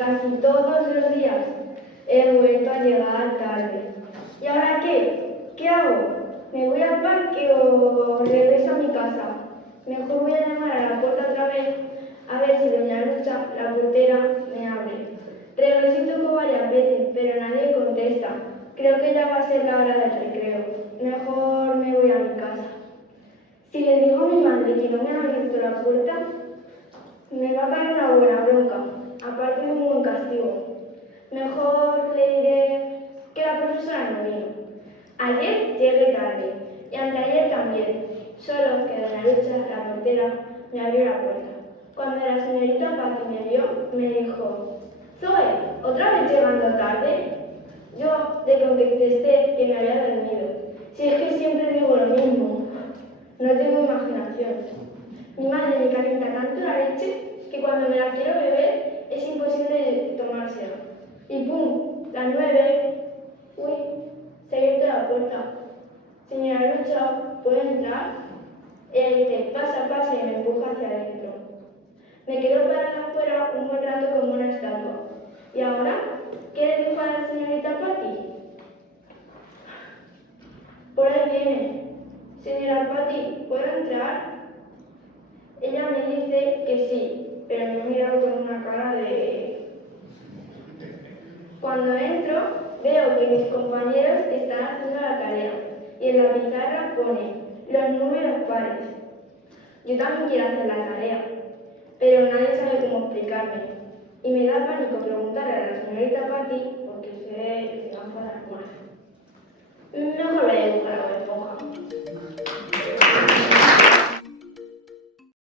casi todos los días, he vuelto a llegar tarde. ¿Y ahora qué? ¿Qué hago? ¿Me voy al parque o regreso a mi casa? Mejor voy a llamar a la puerta otra vez a ver si doña Lucha, la portera, me abre. Regreso y toco varias veces, pero nadie contesta. Creo que ya va a ser la hora del recreo. Mejor me voy a mi casa. Si le digo a mi madre que no me ha abierto la puerta, me va a caer una buena bronca, aparte de un buen castigo. Mejor le diré que la profesora no vino. Ayer llegué tarde y anteayer también, solo que doña Lucha, la portera, me abrió la puerta. Cuando la señorita Patti me vio, me dijo: «Zoe, ¿otra vez llegando tarde?». Yo le contesté que me había dormido. Si es que siempre digo lo mismo, no tengo imaginación. Mi madre me calienta tanto la leche que cuando me la quiero beber es imposible tomársela. Y ¡pum!, las 9. Uy, se ha abierto la puerta. «Señora Lucha, ¿puedo entrar?». Ella dice: «Pasa, pasa», y me empuja hacia adentro. Me quedo parada afuera un buen rato como una estatua. ¿Y ahora qué le dijo a la señorita Patti? Por ahí viene. «Señora Patti, ¿puedo entrar?». Ella me dice que sí, pero me mira con una cara de... Cuando entro, veo que mis compañeros están haciendo la tarea y en la pizarra pone los números pares. Yo también quiero hacer la tarea, pero nadie sabe cómo explicarme. Y me da pánico preguntarle a la señorita Patti porque sé que se va a enfadar más. Mejor voy a dibujar a Bob Esponja.